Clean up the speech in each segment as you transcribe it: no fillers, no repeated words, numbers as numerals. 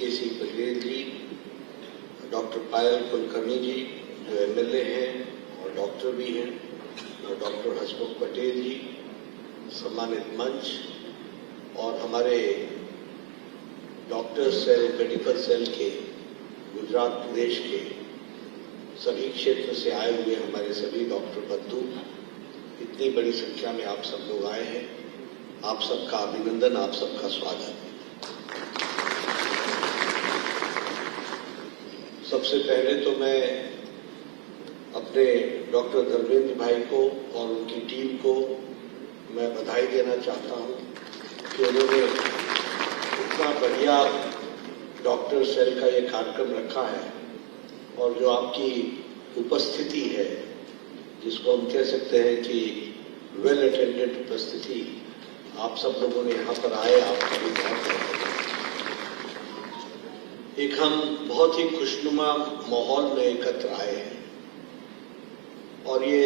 केसी पटेल जी, doctor पायल कुलकर्णी जी जो MLA हैं और डॉक्टर भी हैं, और डॉक्टर हसमुख पटेल जी, सम्मानित मंच, और हमारे डॉक्टर सेल, मेडिकल सेल के गुजरात प्रदेश के सभी क्षेत्र से आए हुए हमारे सभी डॉक्टर बंधु, इतनी बड़ी संख्या में आप सब लोग आए हैं। आप सबका अभिनंदन, आप सबका स्वागत। सबसे पहले तो मैं अपने डॉक्टर धर्मेंद्र भाई को और उनकी टीम को मैं बधाई देना चाहता हूं कि उन्होंने इतना बढ़िया डॉक्टर सेल का ये कार्यक्रम रखा है, और जो आपकी उपस्थिति है, जिसको हम कह सकते हैं कि वेल अटेंडेड उपस्थिति, आप सब लोगों ने यहाँ पर आए, आपका भी बहुत एक हम बहुत ही खुशनुमा माहौल में एकत्र आए हैं, और ये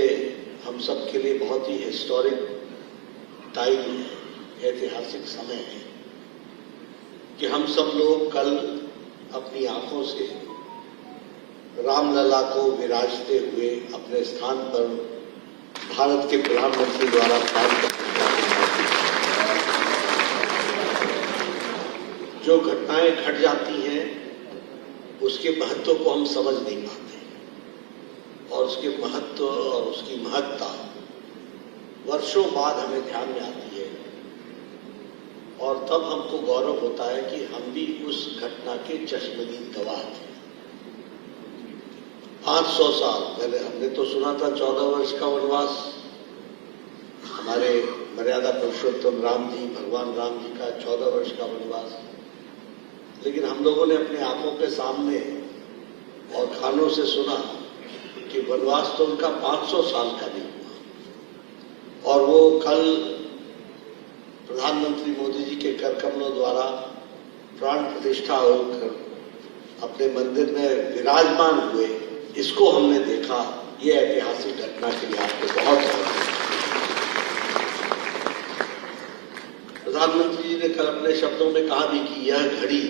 हम सब के लिए बहुत ही हिस्टोरिक टाइम, ऐतिहासिक समय है कि हम सब लोग कल अपनी आंखों से रामलला को विराजते हुए अपने स्थान पर भारत के प्रधानमंत्री द्वारा प्राप्त जो घटनाएं घट जाती हैं उसके महत्व को हम समझ नहीं पाते, और उसके महत्व और उसकी महत्ता वर्षों बाद हमें ध्यान में आती है, और तब हमको गौरव होता है कि हम भी उस घटना के चश्मदीद गवाह थे। 500 साल पहले हमने तो सुना था 14 वर्ष का वनवास, हमारे मर्यादा पुरुषोत्तम राम जी, भगवान राम जी का 14 वर्ष का वनवास, लेकिन हम लोगों ने अपने आंखों के सामने और कानों से सुना कि वनवास तो उनका 500 साल का नहीं हुआ, और वो कल प्रधानमंत्री मोदी जी के कर कमलों द्वारा प्राण प्रतिष्ठा होकर अपने मंदिर में विराजमान हुए, इसको हमने देखा। ये ऐतिहासिक घटना के लिए आपको बहुत प्रधानमंत्री जी ने कल अपने शब्दों में कहा भी कि यह घड़ी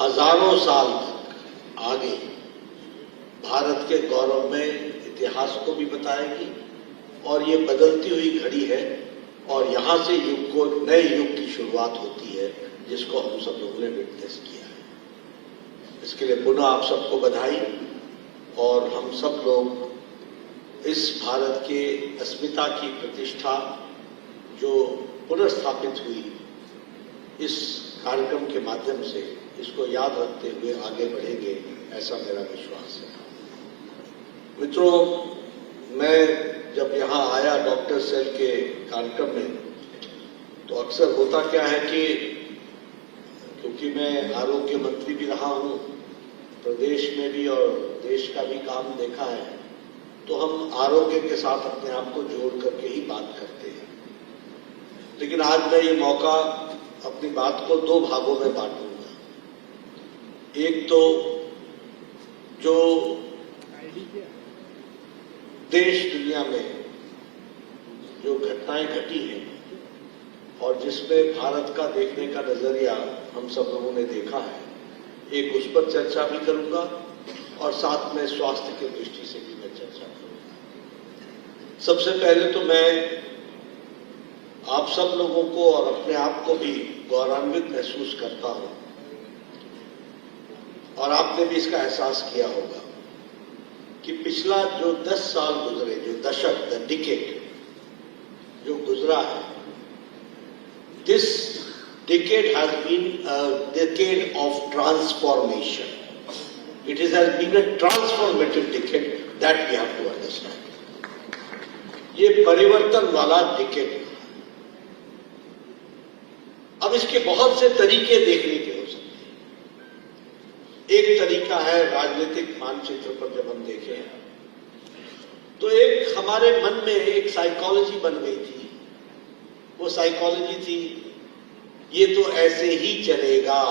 हजारों साल तक आगे भारत के गौरव में इतिहास को भी बताएगी, और ये बदलती हुई घड़ी है, और यहां से युग को, नए युग की शुरुआत होती है, जिसको हम सब लोगों ने विटनेस किया है। इसके लिए पुनः आप सबको बधाई, और हम सब लोग इस भारत के अस्मिता की प्रतिष्ठा जो पुनर्स्थापित हुई इस कार्यक्रम के माध्यम से, इसको याद रखते हुए आगे बढ़ेंगे, ऐसा मेरा विश्वास है। मित्रों, मैं जब यहाँ आया डॉक्टर सेल के कार्यक्रम में, तो अक्सर होता क्या है कि क्योंकि मैं आरोग्य मंत्री भी रहा हूँ, प्रदेश में भी और देश का भी काम देखा है, तो हम आरोग्य के साथ अपने आप को जोड़ करके ही बात करते हैं। लेकिन आज मैं ये मौका अपनी बात को 2 भागों में बांटूंगा। एक तो जो देश दुनिया में जो घटनाएं घटी हैं और जिसमें भारत का देखने का नजरिया हम सब लोगों ने देखा है, एक उस पर चर्चा भी करूंगा, और साथ में स्वास्थ्य की दृष्टि से भी मैं चर्चा करूंगा। सबसे पहले तो मैं आप सब लोगों को और अपने आप को भी गौरवान्वित महसूस करता हूं, और आपने भी इसका एहसास किया होगा कि पिछला जो 10 साल गुजरे, जो दशक, द डिकेड जो गुजरा है, this decade has been a decade of transformation. It has been a transformative decade that we have to understand. ये परिवर्तन वाला decade है। अब इसके बहुत से तरीके देखने के हो सकते हैं। एक तरीका है राजनीतिक मानचित्र पर जब हम देखें, तो एक हमारे मन में एक साइकोलॉजी बन गई थी। वो साइकोलॉजी थी, ये तो ऐसे ही चलेगा,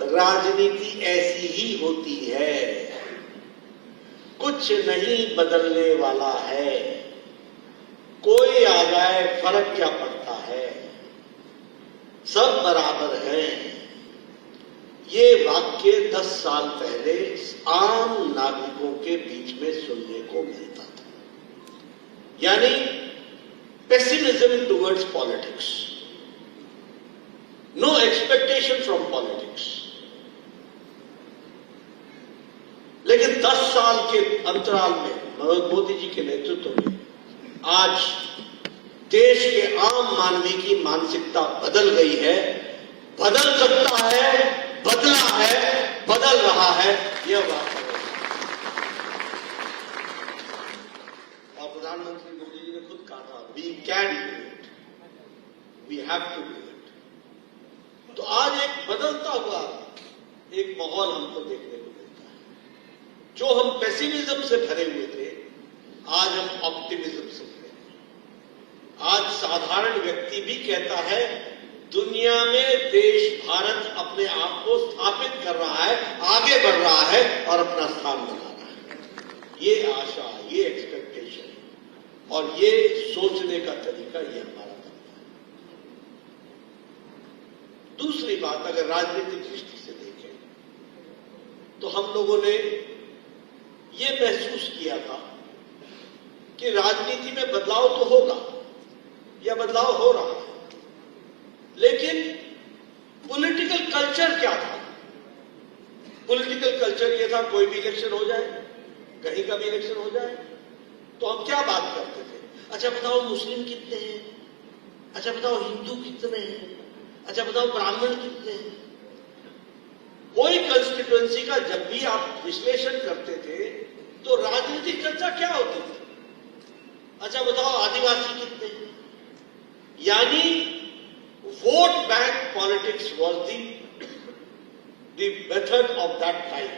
राजनीति ऐसी ही होती है, कुछ नहीं बदलने वाला है, कोई आ जाए फर्क क्या पड़ता है। सब बराबर हैं, ये वाक्य 10 साल पहले आम नागरिकों के बीच में सुनने को मिलता था। यानी pessimism towards politics, no expectation from politics. लेकिन 10 साल के अंतराल में मोदी जी के नेतृत्व में आज देश के आम मानवी की मानसिकता बदल गई है, बदल सकता है, बदला है, बदल रहा है, यह बात है। और प्रधानमंत्री मोदी जी ने खुद कहा था, we can do it, we have to do it. तो आज एक बदलता हुआ एक माहौल हमको देखने को मिलता है। जो हम पेसिमिज्म से भरे हुए थे, आज हम ऑप्टिमिज्म से भरे हैं। आज साधारण व्यक्ति भी कहता है, दुनिया में देश भारत अपने आप को स्थापित कर रहा है, आगे बढ़ रहा है और अपना स्थान बना रहा है। ये आशा, ये एक्सपेक्टेशन और ये सोचने का तरीका, ये हमारा धर्म है। दूसरी बात, अगर राजनीतिक दृष्टि से देखें तो हम लोगों ने ये महसूस किया था कि राजनीति में बदलाव तो होगा या बदलाव हो रहा है, लेकिन पॉलिटिकल कल्चर क्या था? पॉलिटिकल कल्चर ये था, कोई भी इलेक्शन हो जाए, कहीं का भी इलेक्शन हो जाए, तो हम क्या बात करते थे? अच्छा बताओ मुस्लिम कितने हैं, अच्छा बताओ हिंदू कितने हैं, अच्छा बताओ ब्राह्मण कितने हैं। कोई कंस्टिट्यूएंसी का जब भी आप विश्लेषण करते थे तो राजनीतिक चर्चा क्या होती थी? अच्छा बताओ आदिवासी कितने हैं। यानी vote bank politics was the method of that time.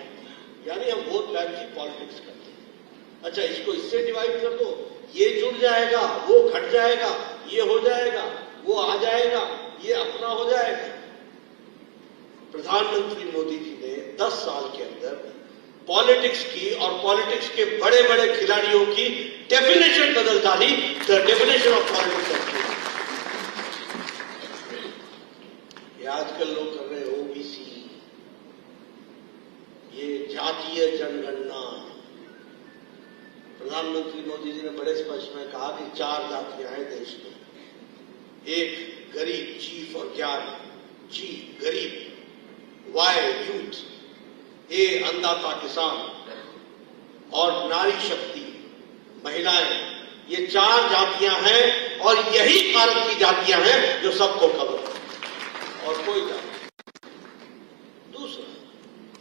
यानी हम वोट बैंक की पॉलिटिक्स करते हैं। अच्छा इसको इससे डिवाइड कर दो, ये जुड़ जाएगा, वो घट जाएगा, ये हो जाएगा, वो आ जाएगा, ये अपना हो जाएगा। प्रधानमंत्री मोदी जी ने 10 साल के अंदर पॉलिटिक्स की और पॉलिटिक्स के बड़े बड़े खिलाड़ियों की डेफिनेशन बदल डाली। The definition of politics. ये आजकल लोग कर रहे ओबीसी, ये जातीय जनगणना। प्रधानमंत्री मोदी जी ने बड़े स्पष्ट में कहा कि 4 जातियां हैं देश में। एक गरीब, जी फॉर ज्ञान, जी गरीब, वाई यूथ, ए अन्नदाता किसान और नारी शक्ति महिलाएं। ये 4 जातियां हैं और यही भारत की जातियां हैं जो सबको कवर है और कोई जाति। दूसरा,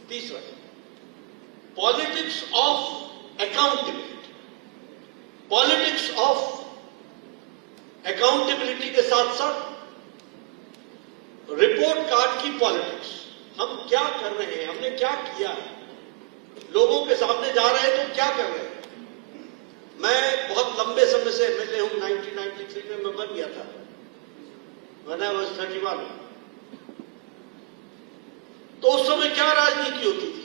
तीसरा, politics of accountability. Politics of accountability के साथ साथ रिपोर्ट कार्ड की पॉलिटिक्स। हम क्या कर रहे हैं, हमने क्या किया है, लोगों के सामने जा रहे हैं तो क्या कर रहे हैं। मैं बहुत लंबे समय से एमएलए हूं, 1993 में मैं बन गया था, when I was 31। तो उस समय क्या राजनीति होती थी?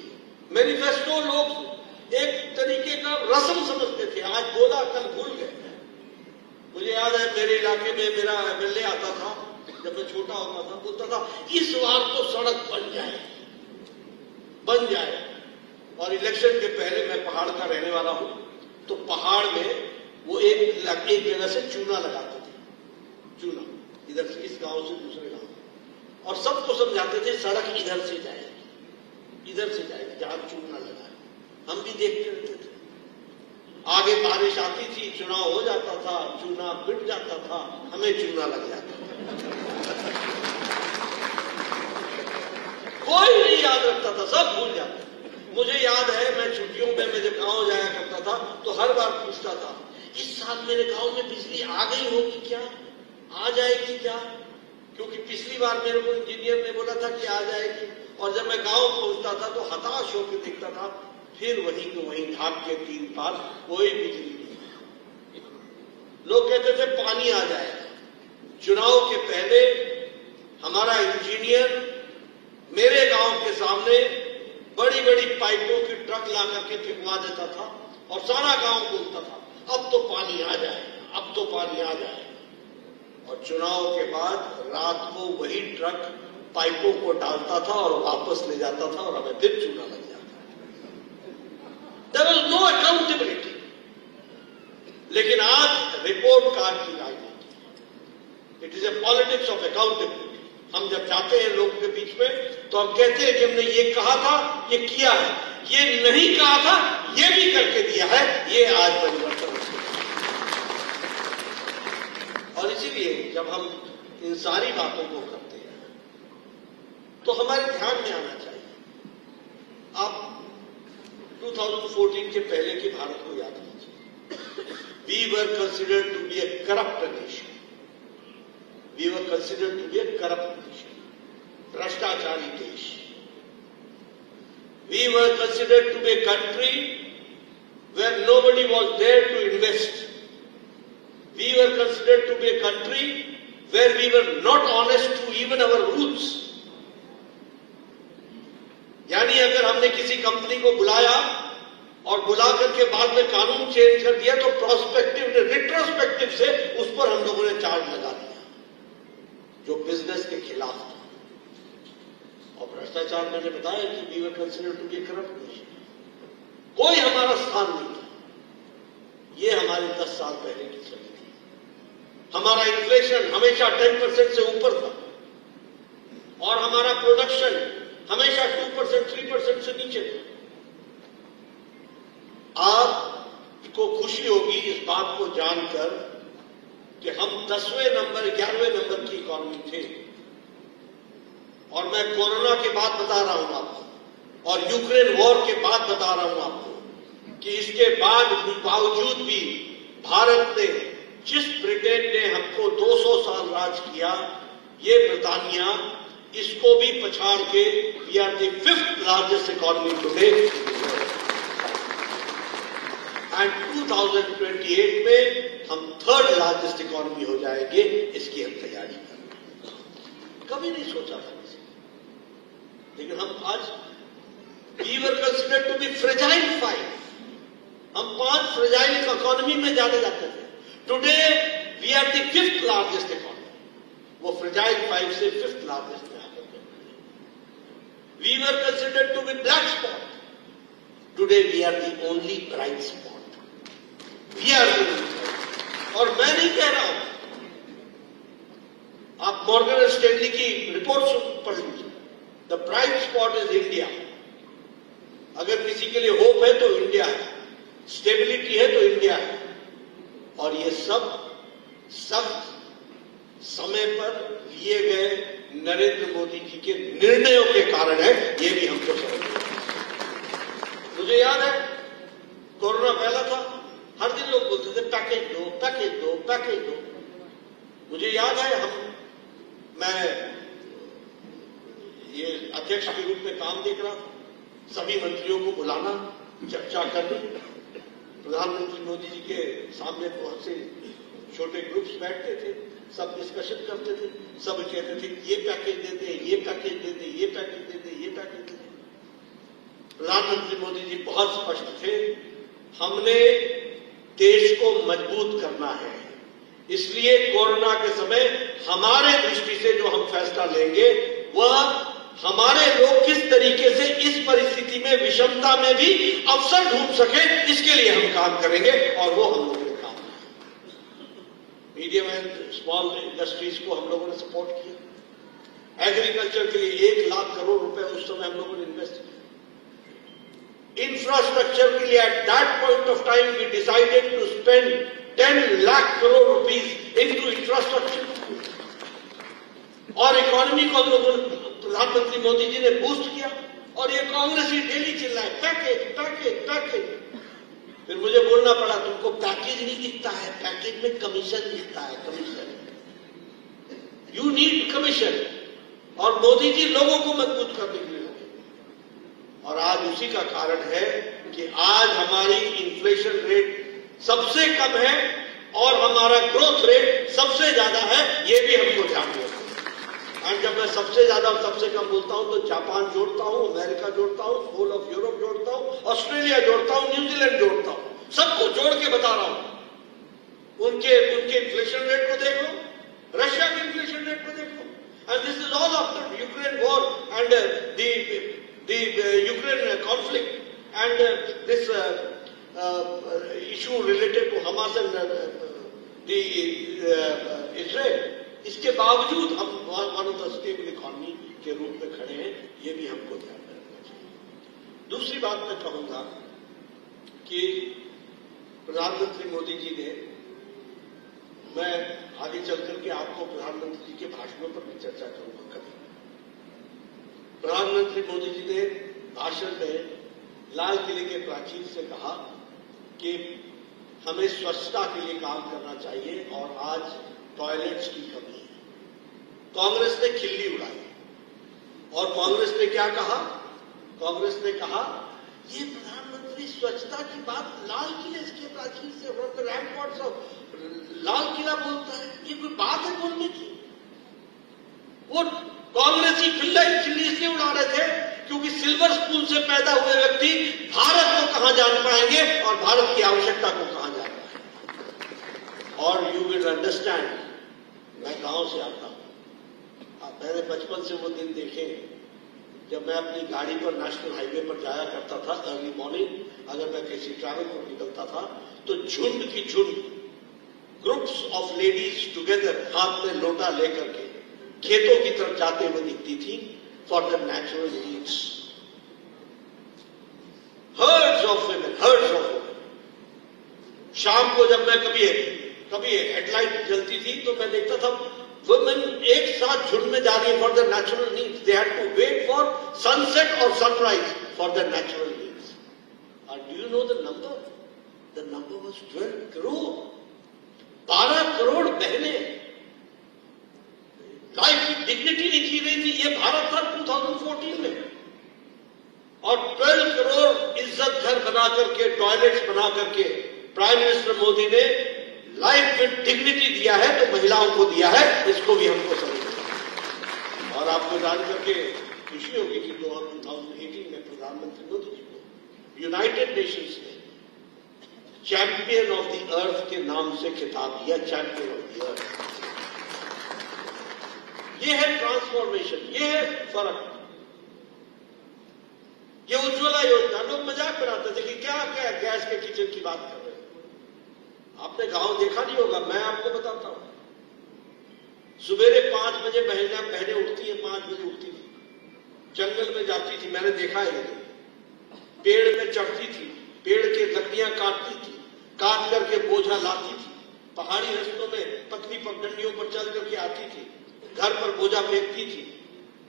मैनिफेस्टो लोग एक तरीके का रस्म समझते थे, आज बोला कल भूल गए। मुझे याद है मेरे इलाके में मेरा एमएलए आता था, जब मैं छोटा होता था, बोलता था इस बार तो सड़क बन जाए, बन जाए। और इलेक्शन के पहले, मैं पहाड़ का रहने वाला हूं, तो पहाड़ में वो एक जगह से चूना लगाते थे, चूना इधर से, इस गांव से दूसरे गांव, और सबको समझाते थे सड़क इधर से जाएगी, इधर से जाएगी, जहां चूना लगा है। हम भी देखते रहते थे। आगे बारिश आती थी, चुनाव हो जाता था, चूना पिट जाता था, हमें चूना लग जाता था। कोई नहीं याद रखता था, सब भूल जाते। मुझे याद है मैं छुट्टियों में मैं जब गांव जाया करता था तो हर बार पूछता था, इस साल मेरे गांव में बिजली आ गई होगी क्या, आ जाएगी क्या? क्योंकि पिछली बार मेरे को इंजीनियर ने बोला था कि आ जाएगी, और जब मैं गांव पहुंचता था तो हताश होकर देखता था, फिर वहीं को वहीं ढाक के 3 पार, कोई बिजली नहीं। लोग कहते थे पानी आ जाएगा। चुनाव के पहले हमारा इंजीनियर मेरे गांव के सामने बड़ी बड़ी पाइपों की ट्रक ला करके फिरवा देता था और सारा गांव बोलता था अब तो पानी आ जाएगा, अब तो पानी आ जाएगा। और चुनाव के बाद रात को वही ट्रक पाइपों को डालता था और वापस ले जाता था और हमें फिर चूना लग जाता। There was no accountability. लेकिन आज रिपोर्ट कार्ड की राजनीति, it is a politics of accountability. हम जब जाते हैं लोग के बीच में तो हम कहते हैं कि हमने ये कहा था, ये किया है, ये नहीं कहा था, ये भी करके दिया है। ये आज परिवर्तन है। और इसीलिए जब हम इन सारी बातों को करते हैं तो हमारे ध्यान में आना चाहिए। आप 2014 के पहले के भारत को याद कीजिए। We were considered to be a corrupt nation. We were considered to be a corrupt nation. भ्रष्टाचारी देश। We were considered to be a country where nobody was there to invest. We were considered to be a country where we were not honest to even our roots. यानी अगर हमने किसी company को बुलाया और बुला करके बाद में कानून चेंज कर दिया तो प्रोस्पेक्टिव रिट्रोस्पेक्टिव से उस पर हम लोगों ने चार्ज लगा दिया जो बिजनेस के खिलाफ था। और भ्रष्टाचार मैंने बताया कि we were considered to be corrupt nation. कोई हमारा स्थान नहीं था। ये हमारे 10 साल पहले की छवि थी। हमारा इन्फ्लेशन हमेशा 10% से ऊपर था और हमारा प्रोडक्शन हमेशा 2%, 3% से नीचे था। आपको खुशी होगी इस बात को जानकर कि हम 10वें नंबर 11वें नंबर की इकॉनमी थे। और मैं कोरोना के बाद बता रहा हूं आपको और यूक्रेन वॉर के बाद बता रहा हूं आपको कि इसके बावजूद भी भारत ने, जिस ब्रिटेन ने हमको 200 साल राज किया, ये ब्रिटानिया इसको भी पछाड़ के we are the 5th largest economy today. And 2028 में हम 3rd लार्जेस्ट इकॉनमी हो जाएंगे। इसकी हम तैयारी कर रहे हैं। कभी नहीं सोचा था इसे। लेकिन हम आज we were considered to be fragile 5। हम 5 फ्रेजाइल इकॉनमी में जाने जाते थे। Today we are the 5th largest economy. वो फ्रेजाइल 5 से 5th लार्जेस्ट में आकर के। We were considered to be black spot. Today we are the only bright spot. We are और मैं नहीं कह रहा हूं, आप मॉर्गन स्टैनली की रिपोर्ट पढ़ लीजिए। The bright spot is India. अगर किसी के लिए होप है तो इंडिया है, स्टेबिलिटी है तो इंडिया है। और ये सब सख्त समय पर लिए गए नरेंद्र मोदी जी के निर्णयों के कारण है। ये भी हमको समझना। मुझे याद है कोरोना फैला था, हर दिन लोग बोलते थे पैकेज दो, पैकेज दो, पैकेज दो। मुझे याद है मैं ये अध्यक्ष के रूप में काम देख रहा था, सभी मंत्रियों को बुलाना, चर्चा करनी। प्रधानमंत्री मोदी जी के सामने बहुत से छोटे ग्रुप्स बैठते थे, सब डिस्कशन करते थे, सब कहते थे ये पैकेज देते, ये पैकेज देते, ये पैकेज देते, ये पैकेज देते। प्रधानमंत्री मोदी जी बहुत स्पष्ट थे, हमने देश को मजबूत करना है। इसलिए कोरोना के समय हमारे दृष्टि से जो हम फैसला लेंगे वह हमारे लोग किस तरीके से इस परिस्थिति में, विषमता में भी अवसर ढूंढ सके, इसके लिए हम काम करेंगे। और वो हम लोगों ने काम किया। मीडियम एंड स्मॉल इंडस्ट्रीज को हम लोगों ने सपोर्ट किया। एग्रीकल्चर के लिए 1 लाख करोड़ रुपए उस समय हम लोगों ने इन्वेस्ट किया। इंफ्रास्ट्रक्चर के लिए at that point of time we decided to spend 10 lakh crore rupees into infrastructure. और इकोनॉमी को हम लोगों ने, प्रधानमंत्री मोदी जी ने बूस्ट किया। और ये कांग्रेस ही डेली चिल्लाए पैकेज पैकेज पैकेज। फिर मुझे बोलना पड़ा तुमको पैकेज नहीं दिखता है, पैकेज में कमीशन दिखता है, कमीशन। You need commission. और मोदी जी लोगों को मजबूत करने के लिए लगे। और आज उसी का कारण है कि आज हमारी इन्फ्लेशन रेट सबसे कम है और हमारा ग्रोथ रेट सबसे ज्यादा है। ये भी हमको ध्यान रखना है। और जब मैं सबसे ज्यादा और सबसे कम बोलता हूं तो जापान जोड़ता हूं, अमेरिका जोड़ता हूं, होल ऑफ यूरोप जोड़ता हूं, ऑस्ट्रेलिया जोड़ता हूं, न्यूजीलैंड जोड़ता हूं। सबको जोड़ के बता रहा हूं। उनके इन्फ्लेशन रेट को देख लो, रशिया के इन्फ्लेशन रेट को देखो, and this is all after Ukraine war and the Ukraine conflict and this issue related to Hamas and the Israel. इसके बावजूद हम one of the stable economy के रूप में खड़े हैं, ये भी हमको ध्यान में रखना चाहिए। दूसरी बात मैं कहूंगा कि प्रधानमंत्री मोदी जी ने, मैं आगे चल करके आपको प्रधानमंत्री जी के भाषणों पर भी चर्चा करूंगा कभी। प्रधानमंत्री मोदी जी ने भाषण में लाल किले के प्राचीर से कहा कि हमें स्वच्छता के लिए काम करना चाहिए और आज टॉयलेट्स की कमी है। कांग्रेस ने खिल्ली उड़ाई और कांग्रेस ने क्या कहा? कांग्रेस ने कहा ये प्रधानमंत्री स्वच्छता की बात लाल किले के प्राचीर से from the रैम्पार्ट्स of Lal Qila बोलता है, ये कोई बात है बोलने की? वो कांग्रेसी खिल्ली इसलिए उड़ा रहे थे क्योंकि सिल्वर स्पून से पैदा हुए व्यक्ति भारत को कहां जान पाएंगे और भारत की आवश्यकता को कहां जान पाएंगे। और यू विल अंडरस्टैंड, मैं गांव से आता हूं, मैंने बचपन से वो दिन देखे जब मैं अपनी गाड़ी पर नेशनल हाईवे पर जाया करता था अर्ली मॉर्निंग, अगर मैं किसी ट्रैवल पर निकलता था तो झुंड की झुंड, ग्रुप्स ऑफ लेडीज टुगेदर, हाथ में लोटा लेकर के खेतों की तरफ जाते हुए दिखती थी for the natural needs. Hertz of women, hertz of women. शाम को जब मैं कभी हेडलाइट जलती थी तो मैं देखता था वुमेन एक साथ झुंड में जा रही है for the natural needs. They had to wait for sunset और sunrise for the natural needs. और do you know the number? The number was 12 crore. 12 crore बहनें लाइफ की डिग्निटी नहीं जी रही थी। ये भारत था 2014 में, और 12 करोड़ इज्जत घर बना करके, टॉयलेट्स बना करके प्राइम मिनिस्टर मोदी ने लाइफ विद डिग्निटी दिया है, तो महिलाओं को दिया है, इसको भी हमको समझना। और आपको जान करके खुशी होगी कि 2018 में प्रधानमंत्री मोदी जी को यूनाइटेड नेशंस ने चैंपियन ऑफ द अर्थ के नाम से खिताब दिया, चैंपियन ऑफ द अर्थ। ये है ट्रांसफॉर्मेशन, ये है फर्क। ये उज्ज्वला योजना, लोग मजाक बनाते थे कि क्या क्या गैस के किचन की बात कर रहे हैं। आपने गांव देखा नहीं होगा, मैं आपको बताता हूं। सवेरे 5 बजे बहनें उठती हैं, 5 बजे उठती थी, जंगल में जाती थी, मैंने देखा है। पेड़ में चढ़ती थी, पेड़ के लकड़ियां काटती थी, काट करके बोझा लाती थी, पहाड़ी रास्तों में पतली पगडंडियों पर चल करके आती थी, घर पर बोझा फेंकती थी,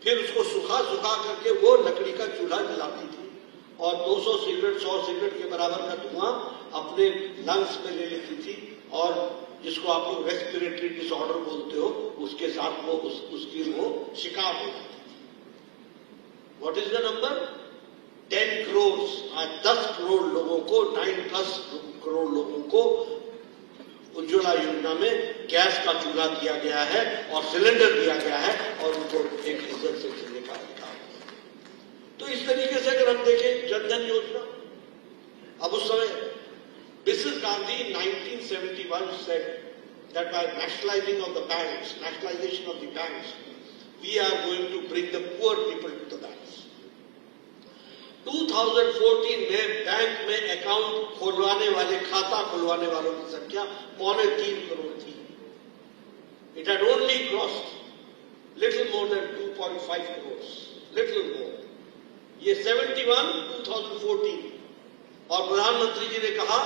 फिर उसको सुखा करके वो लकड़ी का चूल्हा जलाती थी और 200 सिगरेट 100 सिगरेट के बराबर का धुआं अपने लंग्स में ले लेती थी, और जिसको आप लोग रेस्पिरेटरी डिसऑर्डर बोलते हो, उसके साथ वो उसकी वो शिकार हो जाती थी। What is the number? 10 crore. आज 10 करोड़ लोगों को, 9+ करोड़ लोगों को उज्ज्वला योजना में गैस का चूल्हा दिया गया है और सिलेंडर दिया गया है, और उनको एक इज्जत से जीने का अधिकार है। तो इस तरीके से अगर हम देखें जनधन योजना, अब उस समय Mrs Gandhi 1971 said that by nationalizing of the banks, nationalization of the banks, we are going to bring the poor people to the banks. 2014 में बैंक में अकाउंट खोलवाने वाले, खाता खुलवाने वालों की संख्या 2.25 करोड़ थी। It had only crossed little more than 2.5 crores, little more. ये 71 2014, और प्रधानमंत्री जी ने कहा,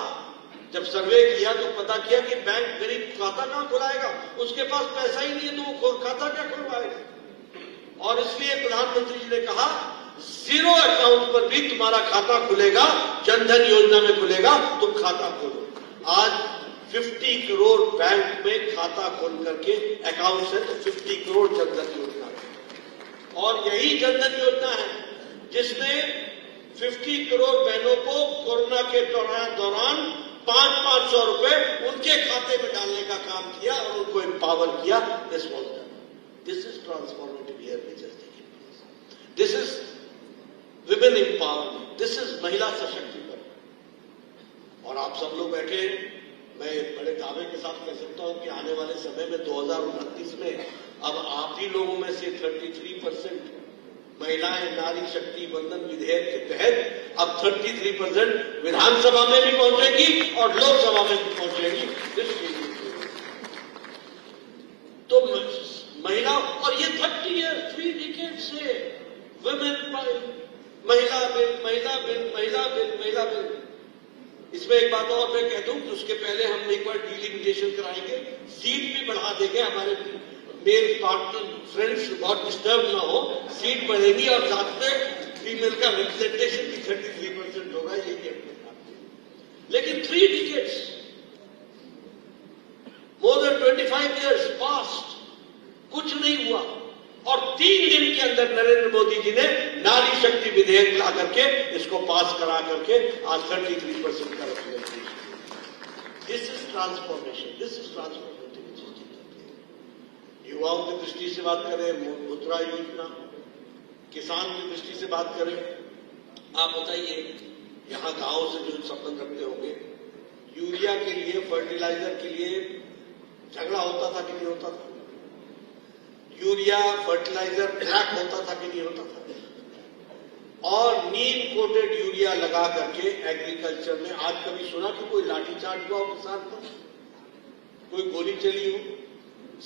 जब सर्वे किया तो पता किया कि बैंक गरीब खाता कहां खुलाएगा, उसके पास पैसा ही नहीं है, तो वो खाता क्या खुलवाएगा। और इसलिए प्रधानमंत्री जी ने कहा, 0 अकाउंट पर भी तुम्हारा खाता खुलेगा, जनधन योजना में खुलेगा, तुम खाता खोलो। आज 50 करोड़ बैंक में खाता खोल करके अकाउंट से, तो 50 करोड़ जनधन योजना है। और यही जनधन योजना है जिसने 50 करोड़ बहनों को कोरोना के दौरान 500 रुपए उनके खाते में डालने का काम किया और उनको एम्पावर किया। This was done. This is transformative year which is taking place. This is women empowerment, this is महिला सशक्तिकरण। और आप सब लोग बैठे, मैं बड़े दावे के साथ कह सकता हूं कि आने वाले समय में 2029 में अब आप ही लोगों में से 33% महिलाएं नारी शक्ति बंधन विधेयक के तहत अब 33% विधानसभा में भी पहुंचेगी और लोकसभा में भी पहुंचेगी। तो महिला, और ये 30 ईयर 3 डिकेड से वुमेन महिला बिल महिला बिल महिला बिल महिला बिल। इसमें एक बात और मैं कह दूं कि उसके पहले हम एक बार डिलिमिटेशन कराएंगे, सीट भी बढ़ा देंगे, हमारे मेल पार्टनर फ्रेंड्स बहुत डिस्टर्ब ना हो, सीट बढ़ेगी और साथ में फीमेल का रिप्रेजेंटेशन भी 33% होगा, ये भी अपने साथ। लेकिन 3 decades, more than 25 years past, कुछ नहीं हुआ। और 3 दिन के अंदर नरेंद्र मोदी जी ने नारी शक्ति विधेयक ला करके इसको पास करा करके आज 33% का representation. This is transformation, this is transformative. युवाओं की दृष्टि से बात करें, मुद्रा योजना, किसान की दृष्टि से बात करें, आप बताइए यहां गांव से जो संबंध रखते होंगे, यूरिया के लिए, फर्टिलाइजर के लिए झगड़ा होता था कि नहीं होता था? यूरिया फर्टिलाइजर ब्लैक होता था कि नहीं होता था? और नीम कोटेड यूरिया लगा करके एग्रीकल्चर में आज कभी सुना कि कोई लाठीचार्ज हुआ हो किसान पर, कोई गोली चली हो?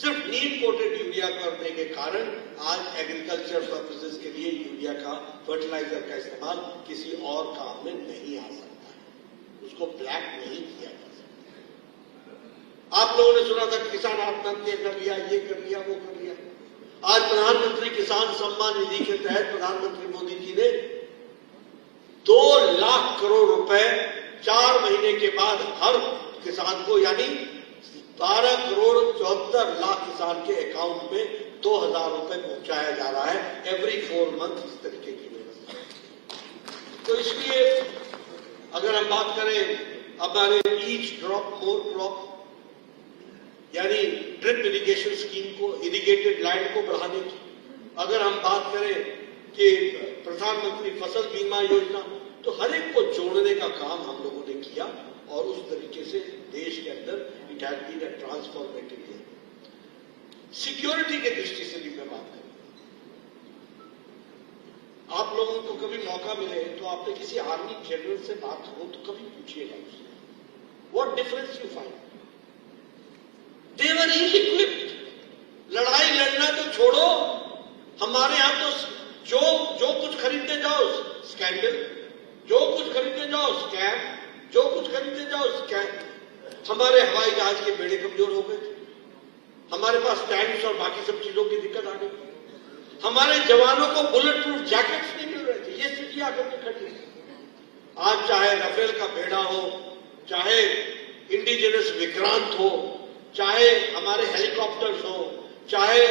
सिर्फ नीम कोटेड यूरिया करने के कारण आज एग्रीकल्चर पर्पसेस के लिए यूरिया का, फर्टिलाइजर का इस्तेमाल किसी और काम में नहीं आ सकता है, उसको ब्लैक नहीं किया जा सकता। आप लोगों ने सुना था कि किसान आत्महत्या कर लिया, ये कर लिया, वो कर लिया। आज प्रधानमंत्री किसान सम्मान निधि के तहत प्रधानमंत्री मोदी जी ने 2 लाख करोड़ रुपए 4 महीने के बाद हर किसान को, यानी 12 करोड़ 74 लाख किसान के अकाउंट में 2000 रुपए पहुंचाया जा रहा है एवरी 4 मंथ, इस तरीके की व्यवस्था। तो इसलिए अगर हम बात करें हमारे ईच ड्रॉप मोर क्रॉप, यानी ड्रिप इरिगेशन स्कीम को, इरिगेटेड लैंड को बढ़ाने की, अगर हम बात करें कि प्रधानमंत्री फसल बीमा योजना, तो हर एक को जोड़ने का काम हम लोगों ने किया और उस तरीके से देश के अंदर it has been a transformative year. Security के दृष्टि से भी मैं बात करूं, आप लोगों को कभी मौका मिले तो आपने किसी आर्मी जनरल से बात हो तो कभी पूछिएगा उससे, what difference you find? They were ill-equipped. लड़ाई लड़ना तो छोड़ो, हमारे यहां तो जो कुछ खरीदने जाओ स्कैंडल, जो कुछ खरीदने जाओ स्कैम, जो कुछ खरीदने जाओ स्कैम। हमारे हवाई जहाज के बेड़े कमजोर हो गए थे, हमारे पास टैंक्स और बाकी सब चीजों की दिक्कत आ गई, हमारे जवानों को बुलेट प्रूफ जैकेट्स नहीं मिल रहे थे, ये स्थिति आकर के खड़ी है। आज चाहे राफेल का बेड़ा हो, चाहे इंडिजिनस विक्रांत हो, चाहे हमारे हेलीकॉप्टर्स हो, चाहे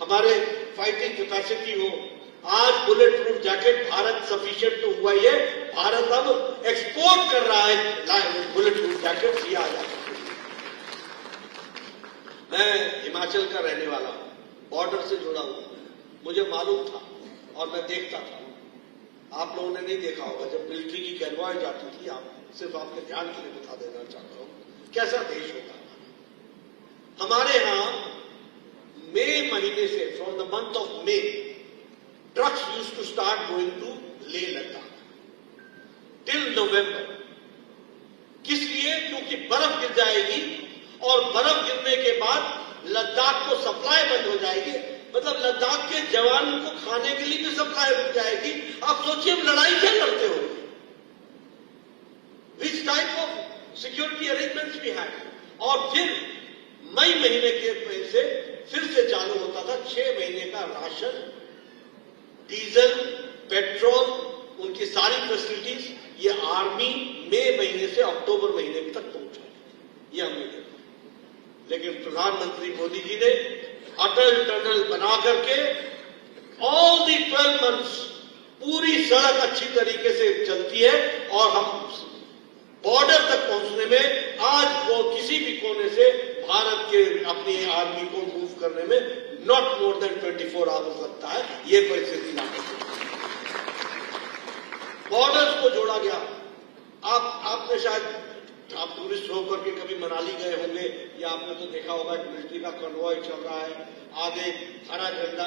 हमारे फाइटिंग कैपेसिटी हो, आज bullet proof jacket Bharat sufficient तो हुआ ही है, भारत अब एक्सपोर्ट कर रहा है बुलेट प्रूफ जैकेट, दिया आ जाता है। मैं हिमाचल का रहने वाला हूं, बॉर्डर से जुड़ा हुआ, मुझे मालूम था और मैं देखता था। आप लोगों ने नहीं देखा होगा, जब मिलिट्री की कैरवाई जाती थी, आप सिर्फ आपके ध्यान के लिए बता देना चाहता हूं कैसा देश होता है। हमारे यहां मई महीने से, from the month of May, trucks used to start going to Leh Ladakh till November. किस लिए? क्योंकि बर्फ गिर जाएगी और बर्फ गिरने के बाद लद्दाख को सप्लाई बंद हो जाएगी, मतलब लद्दाख के जवान को खाने के लिए भी सप्लाई रुक जाएगी। आप सोचिए हम लड़ाई क्या करते हो, which type of security arrangements भी है। और फिर मई महीने के से फिर से चालू होता था 6 महीने का राशन, डीजल, पेट्रोल, उनकी सारी फैसिलिटीज, ये आर्मी मई महीने से अक्टूबर महीने तक पहुंचा, ये हमने देखा। लेकिन प्रधानमंत्री मोदी जी ने अटल टनल बना करके ऑल दी 12 मंथ्स पूरी सड़क अच्छी तरीके से चलती है और हम बॉर्डर तक पहुंचने में आज वो किसी भी कोने से भारत के अपनी आर्मी को मूव करने में नॉट मोर देन 24 आवर्स लगता है। ये परिस्थिति बॉर्डर्स को जोड़ा गया। आपने शायद आप टूरिस्ट होकर के कभी मनाली गए होंगे या आपने तो देखा होगा कि मिलिट्री का कन्वॉय चल रहा है, आगे हरा झंडा,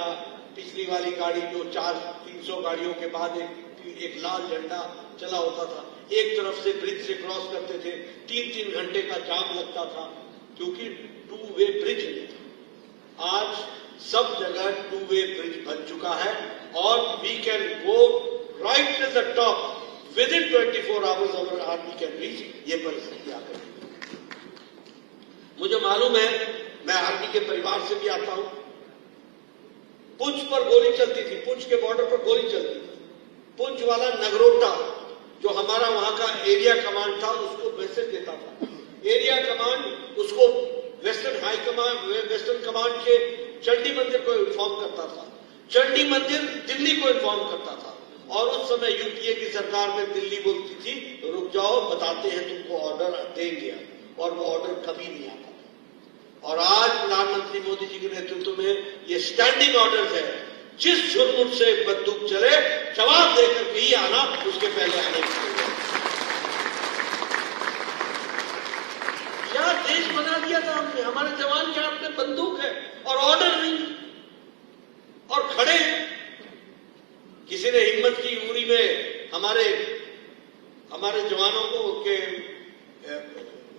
पिछली वाली गाड़ी जो 400-300 गाड़ियों के बाद एक लाल झंडा चला होता था, एक तरफ से ब्रिज से क्रॉस करते थे, 3-3 घंटे का जाम लगता था क्योंकि 2-वे ब्रिज नहीं था। आज सब जगह 2-वे ब्रिज बन चुका है और we can go right to the top within 24 hours our army can reach. ये परिस्थिति आ गई। मुझे मालूम है, मैं आर्मी के परिवार से भी आता हूं। पुंछ पर गोली चलती थी, पुंछ के बॉर्डर पर गोली चलती थी। पुंछ वाला नगरोटा जो हमारा वहां का एरिया कमांड था उसको मैसेज देता था, एरिया कमांड उसको western high command, western command के चंडी मंदिर को इन्फॉर्म करता था, चंडी मंदिर दिल्ली को इन्फॉर्म करता था। और उस समय यूपीए की सरकार में दिल्ली बोलती थी रुक जाओ, बताते हैं तुमको ऑर्डर देंगे, और वो ऑर्डर कभी नहीं आता था। और आज प्रधानमंत्री मोदी जी के नेतृत्व में ये स्टैंडिंग ऑर्डर है, जिस झुरमुट से बंदूक चले जवाब देकर के ही आना, उसके पहले आने की। क्या देश बना दिया था हमने, हमारे जवान के हाथ में बंदूक है और ऑर्डर नहीं, और खड़े। किसी ने हिम्मत की उरी में हमारे जवानों को के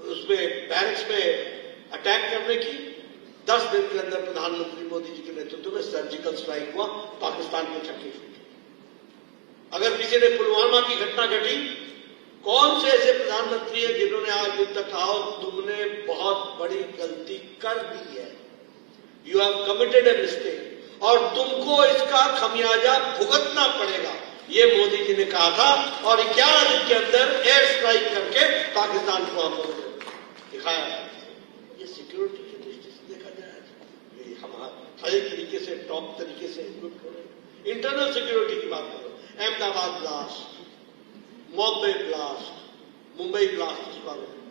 उसमें बैरक्स में अटैक करने की। 10 दिन के अंदर प्रधानमंत्री मोदी जी के नेतृत्व में सर्जिकल स्ट्राइक हुआ, पाकिस्तान के चक्के छूटे। अगर किसी ने पुलवामा की घटना घटी, कौन से ऐसे प्रधानमंत्री हैं जिन्होंने आज दिन तक कहा तुमने बहुत बड़ी गलती कर दी है, you have committed a mistake, और तुमको इसका खमियाजा भुगतना पड़ेगा, ये मोदी जी ने कहा था। और 11 दिन के अंदर एयर स्ट्राइक करके पाकिस्तान को हम दिखाया। ये सिक्योरिटी की दृष्टि से देखा जाए, ये हम हर तरीके से टॉप तरीके से इम्प्रूव हो रहे। इंटरनल सिक्योरिटी की बात करो, Ahmedabad blast, Bombay blast, Mumbai blast,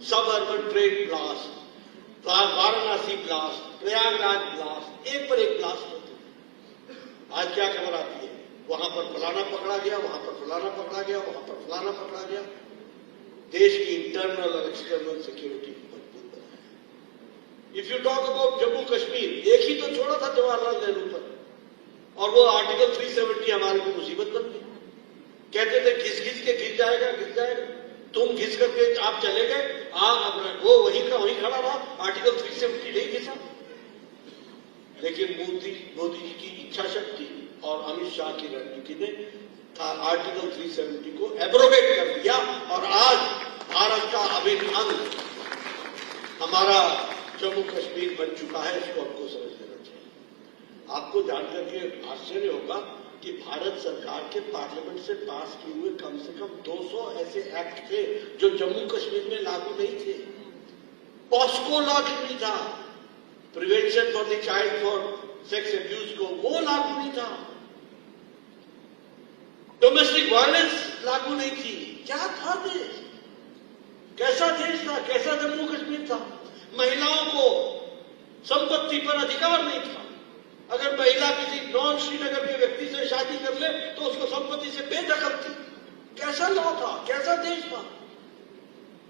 suburban trade blast, Varanasi blast, Prayagraj blast, एक पर एक ब्लास्ट होते। आज क्या खबर आती है, वहां पर फलाना पकड़ा गया, वहां पर फलाना पकड़ा गया, वहां पर फलाना पकड़ा गया। देश की इंटरनल और एक्सटर्नल सिक्योरिटी मजबूत बनाए। If you talk about Jammu Kashmir, एक ही तो छोड़ा था जवाहरलाल नेहरू पर, और वो आर्टिकल 370 हमारे को मुसीबत बन गई। कहते थे घिस घिस के गिर जाएगा, गिर जाएगा। तुम घिस करके आप चले गए, वो वहीं का वहीं खड़ा रहा, आर्टिकल 370 नहीं घिसा। लेकिन मोदी जी की इच्छा शक्ति और अमित शाह की रणनीति ने आर्टिकल 370 को एब्रोगेट कर दिया, और आज भारत का अभिन्न अंग हमारा जम्मू कश्मीर बन चुका है। इसको हमको समझ लेना चाहिए। आपको जानकर के आश्चर्य होगा कि भारत सरकार के पार्लियामेंट से पास किए हुए कम से कम 200 ऐसे एक्ट थे जो जम्मू कश्मीर में लागू नहीं थे। पॉस्को लॉ नहीं था, prevention for the child for sex abuse को, वो लागू नहीं था। डोमेस्टिक वायलेंस लागू नहीं थी। क्या था देश, कैसा देश था, कैसा जम्मू कश्मीर था। महिलाओं को संपत्ति पर अधिकार नहीं था। अगर महिला किसी नॉन श्रीनगर के व्यक्ति से शादी कर ले तो उसको संपत्ति से बेदखल थी। कैसा लॉ था, कैसा देश था।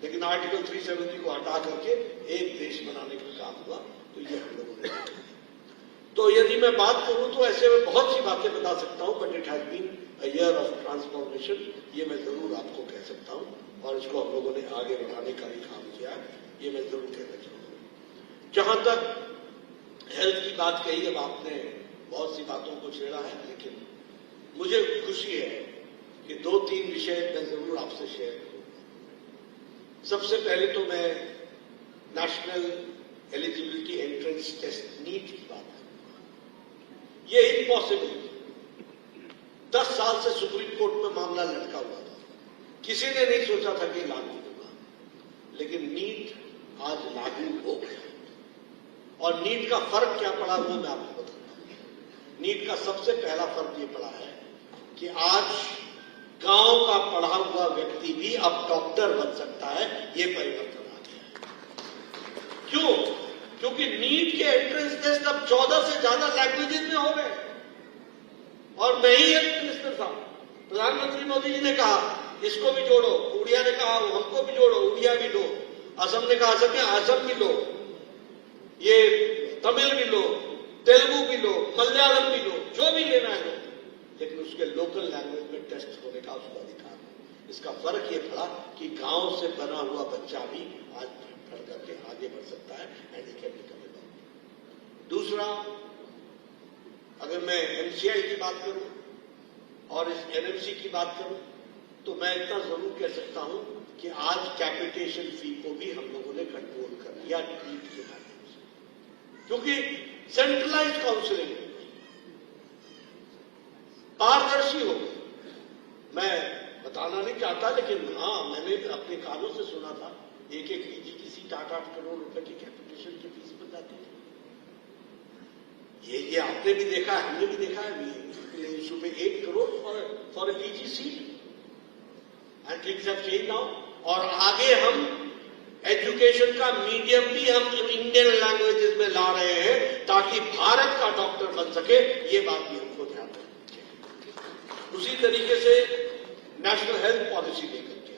लेकिन आर्टिकल 370 को हटा करके एक देश बनाने का काम हुआ, तो ये हम लोगों ने। तो यदि मैं बात करूं तो ऐसे में बहुत सी बातें बता सकता हूं, but it has been a year of transformation, ये मैं जरूर आपको कह सकता हूं, और इसको हम लोगों ने आगे बढ़ाने का भी काम किया है, ये मैं जरूर कहना चाहूंगा। जहां तक हेल्थ की बात कही, अब आपने बहुत सी बातों को छेड़ा है, लेकिन मुझे खुशी है कि 2-3 विषय मैं जरूर आपसे शेयर करूंगा। सबसे पहले तो मैं national eligibility entrance test NEET की बात करूंगा। ये इम्पॉसिबल, 10 साल से सुप्रीम कोर्ट में मामला लटका हुआ था, किसी ने नहीं सोचा था कि लागू होगा, लेकिन नीट आज लागू हो गया। और नीट का फर्क क्या पड़ा वो मैं आपको बताता हूं। नीट का सबसे पहला फर्क ये पड़ा है कि आज गांव का पढ़ा हुआ व्यक्ति भी अब डॉक्टर बन सकता है। ये परिवर्तन आ गया है। क्यों? क्योंकि नीट के एंट्रेंस टेस्ट अब 14 से ज्यादा लैंग्वेजेस में हो गए। और मैं ही हेल्थ मिनिस्टर था, प्रधानमंत्री मोदी जी ने कहा इसको भी जोड़ो, उड़िया ने कहा हमको भी जोड़ो, उड़िया भी लो। असम ने कहा असम में असम भी लो, ये तमिल भी लो, तेलुगु भी लो, मलयालम भी लो, जो भी लेना है लो, लेकिन उसके लोकल लैंग्वेज में टेस्ट होने का उसको अधिकार है। इसका फर्क ये पड़ा कि गांव से बना हुआ बच्चा भी आज पढ़ करके आगे बढ़ सकता है and he can become a doctor. दूसरा, अगर मैं एमसीआई की बात करूं और इस एनएमसी की बात करूं तो मैं इतना जरूर कह सकता हूं कि आज कैपिटेशन फी को भी हम लोगों ने कंट्रोल कर लिया नीट के माध्यम से, क्योंकि सेंट्रलाइज्ड काउंसलिंग पारदर्शी हो गई। मैं बताना नहीं चाहता, लेकिन हाँ, मैंने अपने कानों से सुना था एक पीजी की सीट 8-8 करोड़ रुपए की कैपिटेशन की फीस बन जाती थी। ये आपने भी देखा है, हमने भी देखा है। सुबह 8 crore for a PG seat and things have change now. और आगे हम एजुकेशन का मीडियम भी हम इंडियन लैंग्वेजेस में ला रहे हैं ताकि भारत का डॉक्टर बन सके। ये बात भी हमको ध्यान रखनी चाहिए। उसी तरीके से नेशनल हेल्थ पॉलिसी लेकर के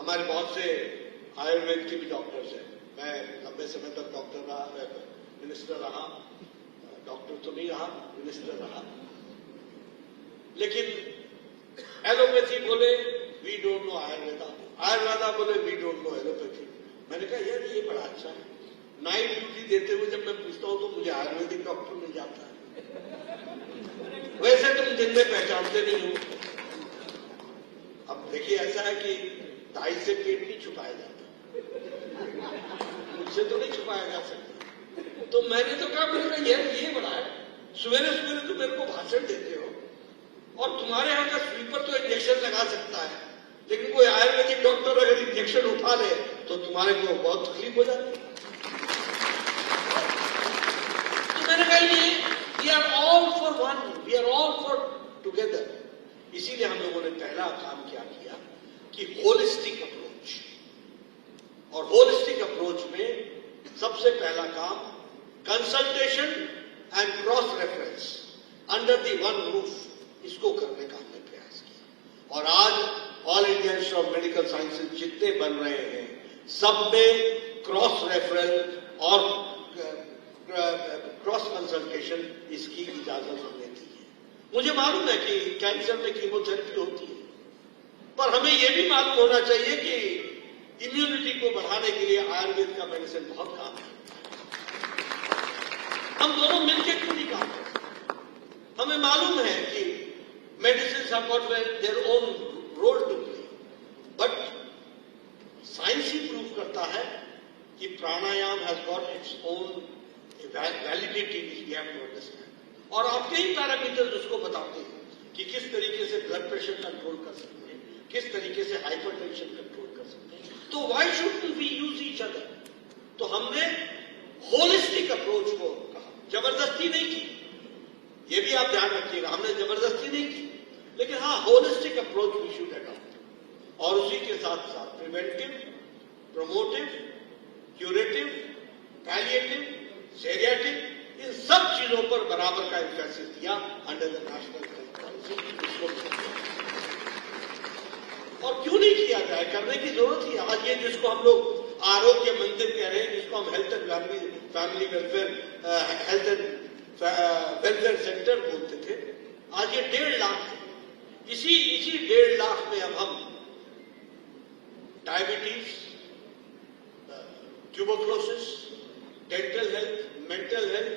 हमारे बहुत से आयुर्वेद के भी डॉक्टर्स हैं। मैं लंबे समय तक डॉक्टर रहा, मिनिस्टर रहा, डॉक्टर तो नहीं रहा, मिनिस्टर रहा, लेकिन एलोपैथी बोले we don't know Ayurveda, Ayurveda बोले वी डोंट नो एलोपैथी। मैंने कहा यार ये बड़ा अच्छा है। नाइट ड्यूटी देते हुए जब मैं पूछता हूं तो मुझे आयुर्वेदिक डॉक्टर मिल जाता है। वैसे तुम दिन में पहचानते नहीं हो। अब देखिए, ऐसा है कि दाई से पेट नहीं छुपाया जाता, मुझसे तो नहीं छुपाया जा सकता। तो मैंने तो कहा मेरा यार ये बड़ा है, सवेरे सवेरे तो मेरे को भाषण देते हो और तुम्हारे यहां का स्वीपर तो इंजेक्शन लगा सकता है, लेकिन कोई आयुर्वेदिक डॉक्टर अगर इंजेक्शन उठा ले तो तुम्हारे को बहुत तकलीफ हो जाती है। तो मैंने कहा ये we are all for one, we are all for together. इसीलिए हम लोगों ने पहला काम क्या किया कि होलिस्टिक अप्रोच, और होलिस्टिक अप्रोच में सबसे पहला काम consultation and cross reference under the one roof, इसको करने का हमने प्रयास किया। और आज all India institute of medical sciences जितने बन रहे हैं सब में क्रॉस रेफरल और क्रॉस कंसल्टेशन इसकी इजाजत हमने दी है। मुझे मालूम है कि कैंसर में कीमोथेरेपी होती है, पर हमें यह भी मालूम होना चाहिए कि इम्यूनिटी को बढ़ाने के लिए आयुर्वेद का मेडिसिन बहुत काम है। हम दोनों मिलकर क्यों नहीं काम करते? हमें मालूम है कि medicines have got their own role to play, but science he prove करता है कि प्राणायाम has got its own validity which we have to understand। और आपके ही पैरामीटर्स उसको बताते हैं कि किस तरीके से ब्लड प्रेशर कंट्रोल कर सकते हैं, किस तरीके से हाइपरटेंशन कंट्रोल कर सकते हैं। तो why shouldn't we use each other? तो हमने होलिस्टिक अप्रोच को कहा, जबरदस्ती नहीं की, ये भी आप ध्यान रखिएगा, हमने जबरदस्ती नहीं की, लेकिन हाँ holistic approach we should adopt. और उसी के साथ साथ preventive, promotive, curative, palliative, geriatric, इन सब चीजों पर बराबर का एम्फेसिस दिया under the national health policy. और क्यों नहीं किया जाए, करने की जरूरत ही। आज ये जिसको हम लोग आरोग्य मंदिर कह रहे हैं, जिसको हम health and family welfare, health and welfare centre बोलते थे, आज ये 1.5 लाख है। इसी 1.5 लाख में अब हम diabetes, tuberculosis, dental health, mental health,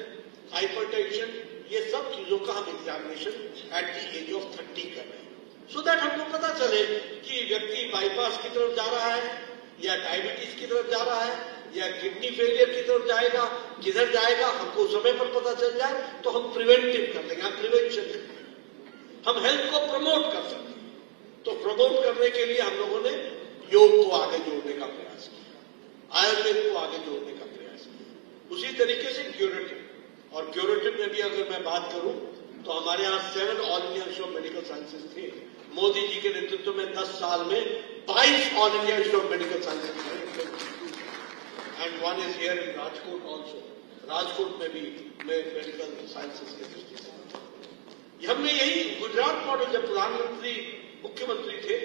hypertension, ये सब चीजों का हम examination at the age of 30 कर रहे हैं, सो दैट हमको पता चले कि व्यक्ति बाईपास की तरफ जा रहा है या डायबिटीज की तरफ जा रहा है या किडनी फेलियर की तरफ जाएगा, किधर जाएगा हमको समय पर पता चल जाए तो हम प्रिवेंटिव कर लेंगे, हम प्रिवेंशन करेंगे, हम हेल्थ को प्रमोट कर सकते हैं। तो प्रमोट करने के लिए हम लोगों ने योग को आगे जोड़ने का प्रयास किया, आयुर्वेद को आगे जोड़ने का प्रयास किया। उसी तरीके से क्यूरेटिव, और क्यूरेटिव में भी अगर मैं बात करूं तो हमारे यहाँ 7 all India institute of medical sciences थे। मोदी जी के नेतृत्व में 10 साल में 22 all India institute of medical sciences and one is here in Rajkot also. Rajkot में भी मेडिकल साइंसेज के दृष्टि से हमने यही गुजरात मॉडल, जब प्रधानमंत्री मुख्यमंत्री थे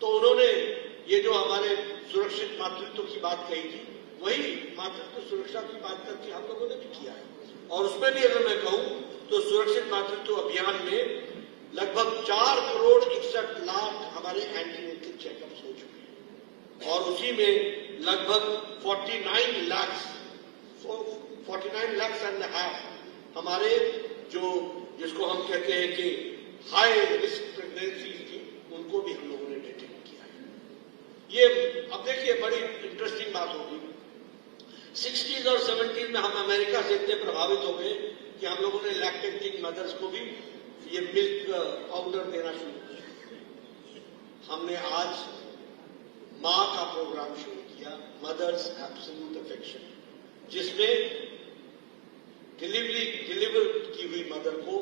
तो उन्होंने ये जो हमारे सुरक्षित मातृत्व की बात कही थी, वही मातृत्व सुरक्षा की बात करके हम लोगों ने भी किया है। और उसमें भी अगर मैं कहूं तो सुरक्षित मातृत्व अभियान में लगभग 4,61,00,000 हमारे एंटीनेटल चेकअप्स हो चुके हैं और उसी में लगभग 49 lakhs एंड हाफ हमारे जो जिसको हम कहते हैं कि हाई रिस्क प्रेगनेंसी थी, उनको भी हम लोगों ने डिटेक्ट किया है। ये अब देखिए बड़ी इंटरेस्टिंग बात होगी, 60s और 70s में हम अमेरिका से इतने प्रभावित हो गए कि हम लोगों ने लैक्टेटिंग मदर्स को भी ये मिल्क पाउडर देना शुरू किया। हमने आज मां का प्रोग्राम शुरू किया, मदर्स एब्सोल्यूट अफेक्शन, जिसमें डिलीवर की हुई मदर को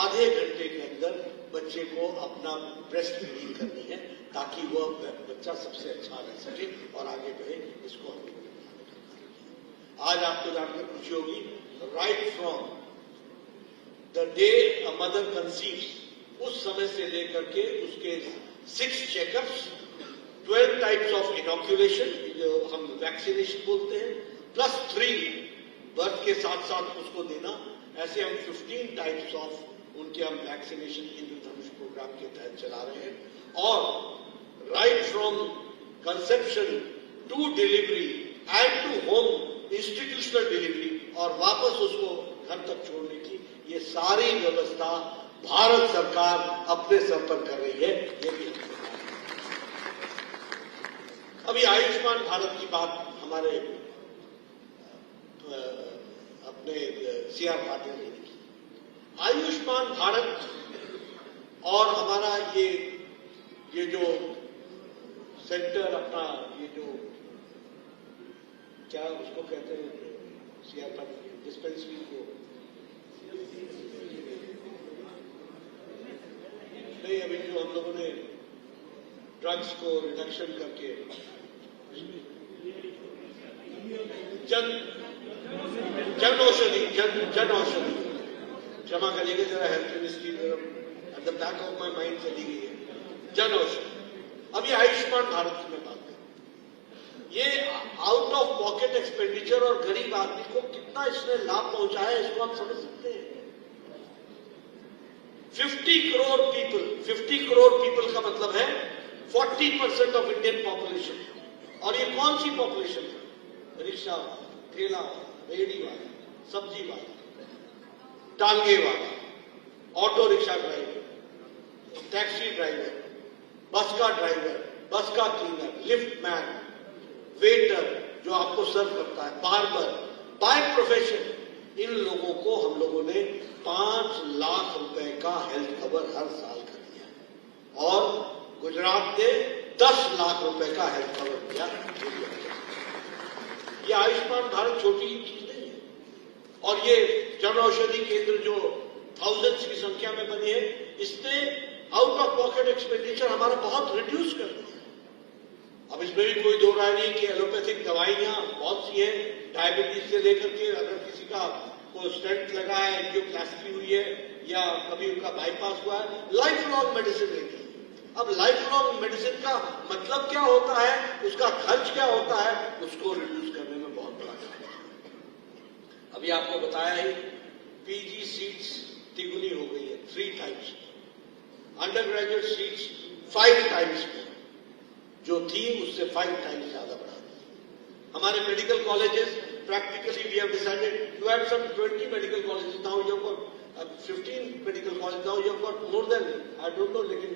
आधे घंटे के अंदर बच्चे को अपना ब्रेस्ट फीडिंग करनी है ताकि वह बच्चा सबसे अच्छा रह सके और आगे बढ़े। इसको हम आज आपको जानकर खुशी होगी, right from the day a mother conceives, उस समय से लेकर के उसके 6 चेकअप्स, 12 टाइप्स ऑफ इनॉक्यूलेशन, जो हम वैक्सीनेशन बोलते हैं, प्लस 3 बर्थ के साथ साथ उसको देना, ऐसे हम 15 टाइप्स ऑफ उनके हम वैक्सीनेशन इंद्रधनुष प्रोग्राम के तहत चला रहे हैं। और right from conception to delivery and to home institutional delivery और वापस उसको घर तक छोड़ने की ये सारी व्यवस्था भारत सरकार अपने सर पर कर रही है। ये भी अभी आयुष्मान भारत की बात हमारे अपने सीआर पाटिल ने की। आयुष्मान भारत और हमारा ये जो सेंटर अपना ये जो क्या उसको कहते हैं सीआर पाटिल डिस्पेंसरी को नहीं, अभी जो हम लोगों ने ड्रग्स को रिडक्शन करके जन औषधि क्षमा करिएगा जरा, health ministry at the back of my mind चली गई है, जन औषधि। अभी आयुष्मान भारत की मैं बात करूं, ये आउट ऑफ पॉकेट एक्सपेंडिचर और गरीब आदमी को कितना इसने लाभ पहुंचाया है, इसको आप समझ सकते हैं। 50 करोड़ पीपल का मतलब है 40% ऑफ इंडियन पॉपुलेशन। और ये कौन सी पॉपुलेशन है? रिक्शा वाला, ठेला वाला, रेडी वाला, सब्जी वाला, टांगे वाला, auto rickshaw driver, taxi driver, बस का ड्राइवर, बस का क्लीनर, लिफ्ट मैन, वेटर जो आपको सर्व करता है, बार्बर, बाय प्रोफेशन, इन लोगों को हम लोगों ने 5 लाख रुपए का हेल्थ कवर हर साल कर दिया और गुजरात ने 10 लाख रुपए का हेल्थ कवर दिया। ये आयुष्मान भारत छोटी चीज नहीं है। और ये जन औषधि केंद्र जो थाउजेंड्स की संख्या में बने हैं, इसने आउट ऑफ पॉकेट एक्सपेंडिचर हमारा बहुत रिड्यूस कर दिया। अब इसमें भी कोई दो राय नहीं कि एलोपैथिक दवाइयां बहुत सी हैं, डायबिटीज से लेकर के अगर किसी का को स्टेंट लगा है, एंजियोप्लास्टी हुई है या कभी उनका बाईपास हुआ है, लाइफ लॉन्ग मेडिसिन लेती है। अब लाइफ लॉन्ग मेडिसिन का मतलब क्या होता है, उसका खर्च क्या होता है, उसको रिड्यूस करने में बहुत बड़ा काम है। अभी आपको बताया ही पीजी सीट्स तिगुनी हो गई है, 3 times, under graduate seats 5 times में, जो थी उससे 5 टाइम्स ज्यादा बढ़ा दी। हमारे medical colleges practically we have decided to add some 20 medical colleges. Now you have got 15 medical colleges. Now you have got more than, I don't know, लेकिन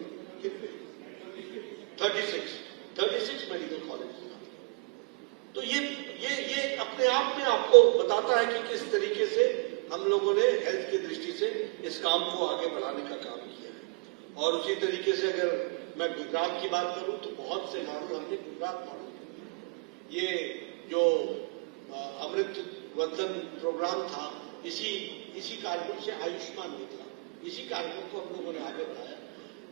36 medical colleges. तो ये अपने आप में आपको बताता है कि किस तरीके से हम लोगों ने हेल्थ की दृष्टि से इस काम को आगे बढ़ाने का काम किया है। और उसी तरीके से अगर मैं गुजरात की बात करूं तो बहुत से मॉडल हमने गुजरात मॉडल, ये जो अमृत वंदन प्रोग्राम था, इसी कार्यक्रम से आयुष्मान निकला, इसी कार्यक्रम को हम लोगों ने आगे बढ़ाया।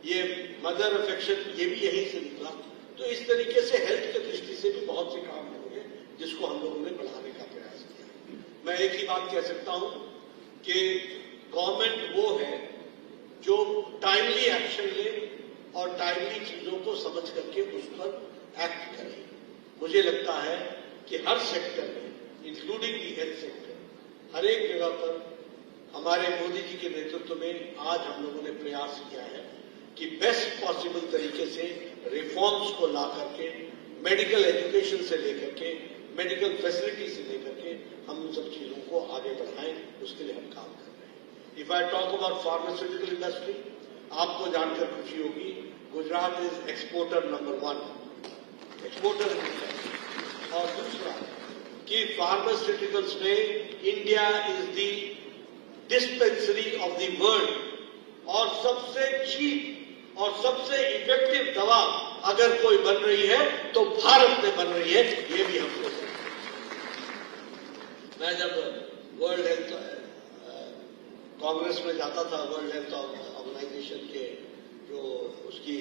ये मदर अफेक्शन ये भी यहीं से निकला। तो इस तरीके से हेल्थ की दृष्टि से भी बहुत से काम हुए जिसको हम लोगों ने बढ़ाने का प्रयास किया। मैं एक ही बात कह सकता हूं कि गवर्नमेंट वो है जो टाइमली एक्शन ले और टाइमली चीजों को समझ करके उस पर एक्ट करे। मुझे लगता है कि हर सेक्टर में इंक्लूडिंग दी हेल्थ सेक्टर, हर एक जगह पर हमारे मोदी जी के नेतृत्व में आज हम लोगों ने प्रयास किया है कि बेस्ट पॉसिबल तरीके से रिफॉर्म्स को ला करके, मेडिकल एजुकेशन से लेकर के, मेडिकल फैसिलिटी से लेकर के हम उन सब चीजों को आगे बढ़ाएं, उसके लिए हम काम कर रहे हैं। If I talk about pharmaceutical industry, आपको जानकर खुशी होगी, Gujarat is exporter number 1, exporter India. और दूसरा कि फार्मास्यूटिकल्स में India is the dispensary of the world और सबसे चीप और सबसे इफेक्टिव दवा अगर कोई बन रही है तो भारत में बन रही है, ये भी हमको। मैं जब वर्ल्ड हेल्थ कांग्रेस में जाता था, वर्ल्ड हेल्थ ऑर्गेनाइजेशन के जो उसकी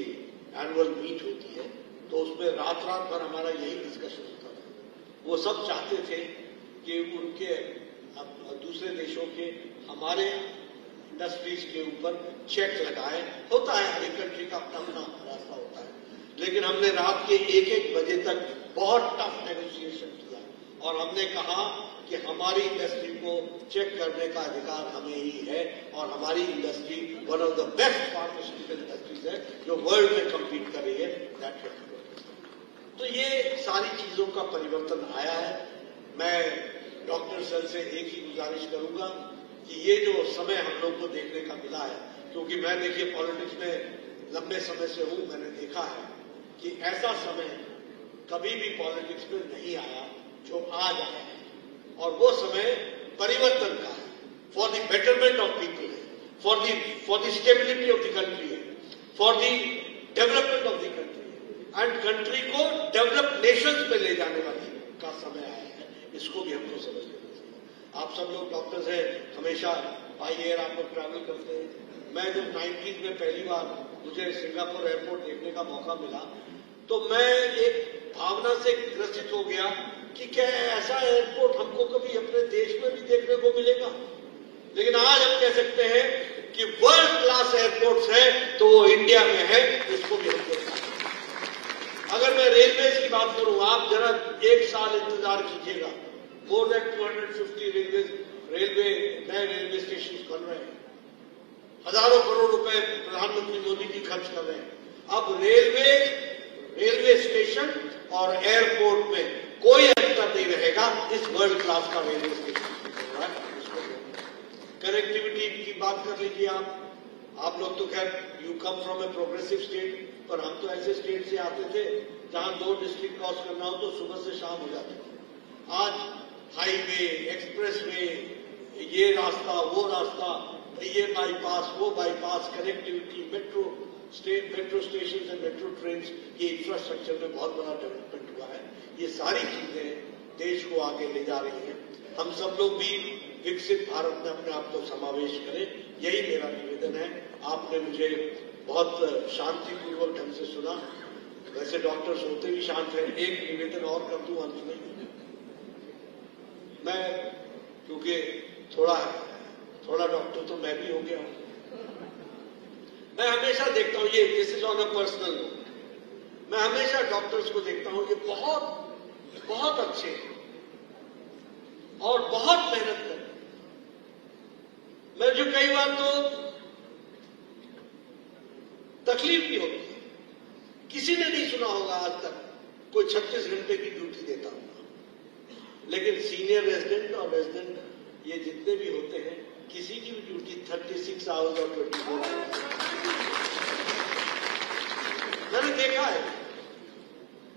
एनुअल मीट होती है, तो उसमें रात रात भर हमारा यही डिस्कशन होता था। वो सब चाहते थे कि उनके दूसरे देशों के हमारे इंडस्ट्रीज के ऊपर चेक लगाए। होता है, हर एक कंट्री का अपना अपना रास्ता होता है, लेकिन हमने रात के 1-1 बजे तक बहुत टफ नेगोशिएशन किया और हमने कहा कि हमारी इंडस्ट्री को चेक करने का अधिकार हमें ही है और हमारी industry one of the best pharmaceutical industries है जो वर्ल्ड में कम्पीट कर रही है। तो ये सारी चीजों का परिवर्तन आया है। मैं डॉक्टर सर से एक ही गुजारिश करूंगा कि ये जो समय हम लोग को देखने का मिला है, क्योंकि मैं देखिए पॉलिटिक्स में लंबे समय से हूं, मैंने देखा है कि ऐसा समय कभी भी पॉलिटिक्स में नहीं आया जो आज आया है, और वो समय परिवर्तन का है, for the betterment of people है, for the stability of the country है, for the development of the country and country को डेवलप्ड नेशंस में ले जाने वाली का समय आया है। इसको भी हमको समझ लेना चाहिए। आप सब लोग डॉक्टर्स हैं, हमेशा बाई एयर आप लोग ट्रैवल करते हैं। मैं जब 90s में पहली बार मुझे सिंगापुर एयरपोर्ट देखने का मौका मिला, तो मैं एक भावना से ग्रसित हो गया कि क्या ऐसा एयरपोर्ट हमको कभी अपने देश में भी देखने को मिलेगा। लेकिन आज हम कह सकते हैं कि वर्ल्ड क्लास एयरपोर्ट्स है तो वो इंडिया में है, इसको भी हमको। अगर मैं रेलवे की बात करूं, आप जरा 1 साल इंतजार कीजिएगा, मोर देन 250 नए रेलवे स्टेशन बन रहे हैं, हजारों करोड़ रुपए प्रधानमंत्री मोदी जी खर्च कर रहे हैं। अब रेलवे स्टेशन और एयरपोर्ट में कोई अंतर नहीं रहेगा, इस वर्ल्ड क्लास का रेलवे स्टेशन बन रहा है। कनेक्टिविटी की बात कर लीजिए आप लोग तो खैर you come from a progressive state, पर हम तो ऐसे स्टेट से आते थे जहां 2 डिस्ट्रिक्ट क्रॉस करना हो तो सुबह से शाम हो जाती थी। आज हाईवे, एक्सप्रेसवे, ये रास्ता, वो रास्ता, ये बाईपास, वो bypass, connectivity, metro station and metro train, ये इंफ्रास्ट्रक्चर में बहुत बड़ा डेवलपमेंट हुआ है। ये सारी चीजें देश को आगे ले जा रही हैं। हम सब लोग भी विकसित भारत में अपने आप को समावेश करें, यही मेरा निवेदन है। आपने मुझे बहुत शांतिपूर्वक ढंग से सुना। वैसे डॉक्टर्स होते भी शांत हैं। एक निवेदन और कर दूं अंत में, मैं क्योंकि थोड़ा डॉक्टर तो मैं भी हो गया हूं। मैं हमेशा देखता हूं, ये this is on a personal note, मैं हमेशा डॉक्टर्स को देखता हूं, ये बहुत अच्छे और बहुत मेहनत करते। मैं जो कई बार तो तकलीफ भी होती है, किसी ने नहीं सुना होगा आज तक कोई 36 घंटे की ड्यूटी देता होगा, लेकिन सीनियर रेजिडेंट और रेजिडेंट ये जितने भी होते हैं, किसी की भी ड्यूटी 36 आवर्स और 24 आवर्स। मैंने देखा है,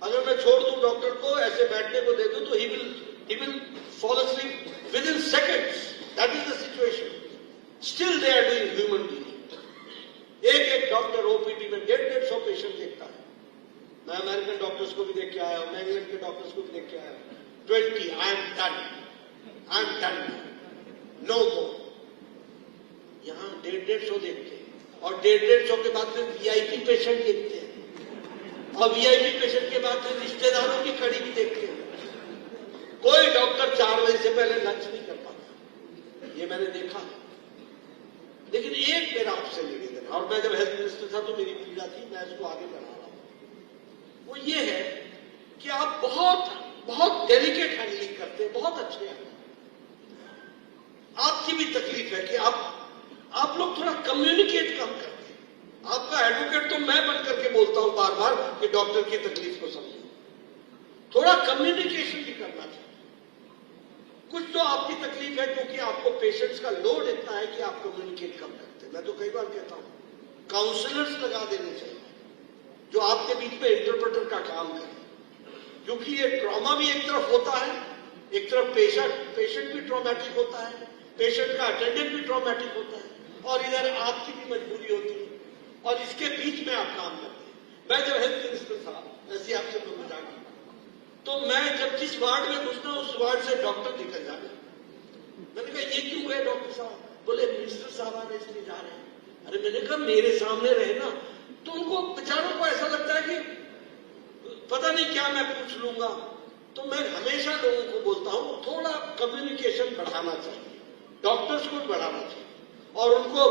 अगर मैं छोड़ दूं डॉक्टर को, ऐसे बैठने को दे दूं, तो he will fall asleep within seconds. That is the situation. Still they are doing human being. एक डॉक्टर ओपीडी में 150 पेशेंट देखता है। मैं अमेरिकन डॉक्टर्स को भी देख के आया हूं, मैं इंग्लैंड के डॉक्टर्स को भी देख के आया हूं। 20, आई एम डन, नो मोर। यहां 150 देखते हैं और 150 के बाद फिर वीआईपी पेशेंट देखते हैं और वीआईपी पेशेंट के बाद फिर रिश्तेदारों की कड़ी भी देखते हैं। कोई डॉक्टर 4 बजे से पहले लंच नहीं कर पाता, ये मैंने देखा। लेकिन एक मेरा आपसे निवेदन, और मैं जब हेल्थ मिनिस्टर था तो मेरी पीड़ा थी, मैं इसको आगे बढ़ा रहा हूं, वो ये है कि आप बहुत बहुत डेलिकेट हैंडलिंग करते हैं, बहुत अच्छे हैं। आपकी भी तकलीफ है कि आप लोग थोड़ा कम्युनिकेट कम करते हैं। आपका एडवोकेट तो मैं बन करके बोलता हूं बार बार कि डॉक्टर की तकलीफ को समझो, थोड़ा कम्युनिकेशन भी करना चाहिए। कुछ तो आपकी तकलीफ है क्योंकि आपको पेशेंट्स का लोड इतना है कि आप कम्युनिकेट कम करते हैं। मैं तो कई बार कहता हूं काउंसलर्स लगा देने चाहिए जो आपके बीच में इंटरप्रेटर का काम करे, क्योंकि ये ट्रॉमा भी एक तरफ होता है, एक तरफ पेशेंट भी ट्रॉमेटिक होता है, पेशेंट का अटेंडेंट भी ट्रॉमेटिक होता है, और इधर आपकी भी मजबूरी होती है, और इसके बीच में आप काम करते हैं। मैं जब हेल्थ मिनिस्टर था, ऐसी आपसे मैं मजाक की, तो मैं जब जिस वार्ड में घुसता हूं उस वार्ड से डॉक्टर निकल जाते। मैंने कहा ये क्यों है डॉक्टर साहब? बोले मिनिस्टर साहब आने इसलिए जा रहे हैं। अरे मैंने कहा मेरे सामने रहे ना, तो उनको बेचारों को ऐसा लगता है कि पता नहीं क्या मैं पूछ लूंगा। तो मैं हमेशा लोगों को बोलता हूं थोड़ा कम्युनिकेशन बढ़ाना चाहिए, डॉक्टर्स को बढ़ाना चाहिए, और उनको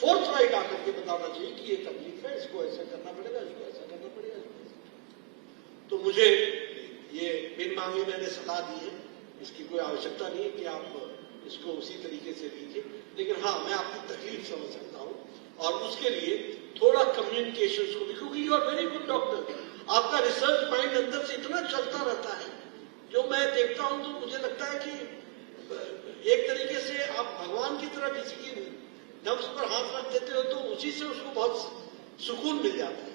फोर्थ राइट आकर के बताना चाहिए कि ये तकलीफ है, इसको ऐसा करना पड़ेगा, इसको ऐसा करना पड़ेगा, इसको ऐसा। तो मुझे ये बिन मांगे मैंने सलाह दी है, इसकी कोई आवश्यकता नहीं है कि आप इसको उसी तरीके से लीजिए, लेकिन हाँ मैं आपकी तकलीफ समझ सकता हूं, और उसके लिए थोड़ा कम्युनिकेशन को भी, क्योंकि you are very good doctor, आपका रिसर्च माइंड अंदर से इतना चलता रहता है, जो मैं देखता हूं तो मुझे लगता है कि एक तरीके से आप भगवान की तरह किसी की नफ्स पर हाथ रख देते हो तो उसी से उसको बहुत सुकून मिल जाता है।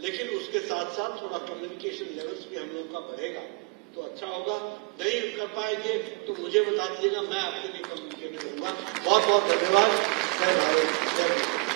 लेकिन उसके साथ साथ थोड़ा कम्युनिकेशन लेवल्स भी हम लोग का बढ़ेगा तो अच्छा होगा। नहीं कर पाएंगे तो मुझे बता दीजिएगा, मैं आपके लिए कम्युनिकेट करूंगा। बहुत बहुत धन्यवाद। जय भारत, जय भारत।